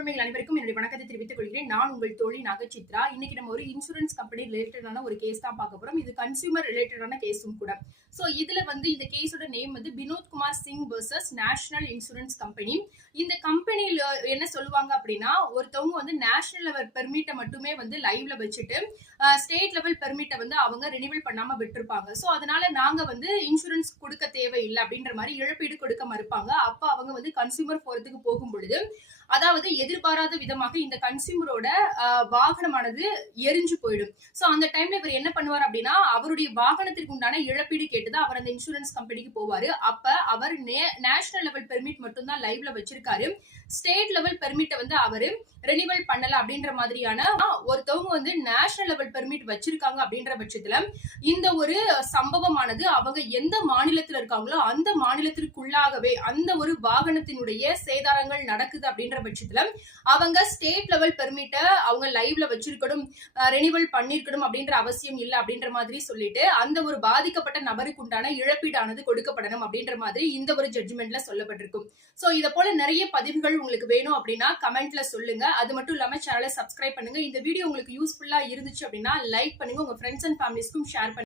உடைமைகள் அனைவருக்கும் என்னுடைய வணக்கத்தை தெரிவித்துக் கொள்கிறேன். நான் உங்கள் தோழி நாகசித்ரா. இன்னைக்கு நம்ம ஒரு இன்சூரன்ஸ் கம்பெனி ரிலேட்டடான ஒரு கேஸ் தான் பார்க்க போறோம். இது கன்சியூமர் ரிலேட்டடான கேஸும் கூட. சோ இதுல இந்த கேஸோட name Vinod Kumar Singh versus national insurance company. இந்த கம்பெனில என்ன சொல்லுவாங்க அப்படின்னா, ஒருத்தவங்க நேஷனல் லெவல் பெர்மிட்டை மட்டுமே லைவ்ல வச்சுட்டு ஸ்டேட் லெவல் பெர்மிட்டை அவங்க ரினிவல் பண்ணாம விட்டுருப்பாங்க. சோ அதனால நாங்க இன்சூரன்ஸ் கொடுக்க தேவையில்லை அப்படின்ற மாதிரி இழப்பீடு கொடுக்க மறுப்பாங்க. அப்ப அவங்க கன்சியூமர் போறதுக்கு போகும் பொழுது, அதாவது எதிர்பாராத விதமாக இந்த கன்சியூமரோட வாகனமானது எரிஞ்சு போயிடும். சோ அந்த டைம்ல இவர் என்ன பண்ணுவார் அப்படின்னா, அவருடைய வாகனத்திற்கு உண்டான இழப்பீடு கேட்டுதான் அவர் அந்த இன்சூரன்ஸ் கம்பெனிக்கு போவாரு. அப்ப அவர் நேஷனல் லெவல் பெர்மிட் மட்டும் தான் லைவ்ல வச்சிருக்காரு. ஸ்டேட் லெவல் பெர்மிட்டை அவரு ரெனிவல் பண்ணல அப்படின்ற மாதிரியான ஒருத்தவங்க நேஷனல் லெவல் பெர்மிட் வச்சிருக்காங்க அப்படின்ற பட்சத்துல இந்த ஒரு சம்பவமானது அவங்க எந்த மாநிலத்தில் இருக்காங்களோ அந்த மாநிலத்திற்குள்ளாகவே அந்த ஒரு வாகனத்தினுடைய சேதாரங்கள் நடக்குது அப்படின்ற பட்சத்துல அவங்க ஸ்டேட் லெவல் பெர்மிட்டை அவங்க லைவ்ல வச்சிருக்கணும், ரெனிவல் பண்ணிருக்கணும் அப்படின்ற அவசியம் இல்லை அப்படின்ற மாதிரி சொல்லிட்டு அந்த ஒரு பாதிக்கப்பட்ட நபருக்கு உண்டான இழப்பீடானது கொடுக்கப்படணும் அப்படின்ற மாதிரி இந்த ஒரு ஜட்ஜ்மெண்ட்ல சொல்லப்பட்டிருக்கும். சோ இத போல நிறைய பதிவுகள் உங்களுக்கு வேணும் அப்படின்னா கமெண்ட்ல சொல்லுங்க. அது மட்டும் இல்லாம சேனலை சப்ஸ்கிரைப் பண்ணுங்க. இந்த வீடியோ உங்களுக்கு யூஸ்ஃபுல்லா இருந்துச்சு அப்படின்னா லைக் பண்ணுங்க, உங்க ஃப்ரெண்ட்ஸ் அண்ட் ஃபேமிலிஸ்க்கும் ஷேர் பண்ணுங்க.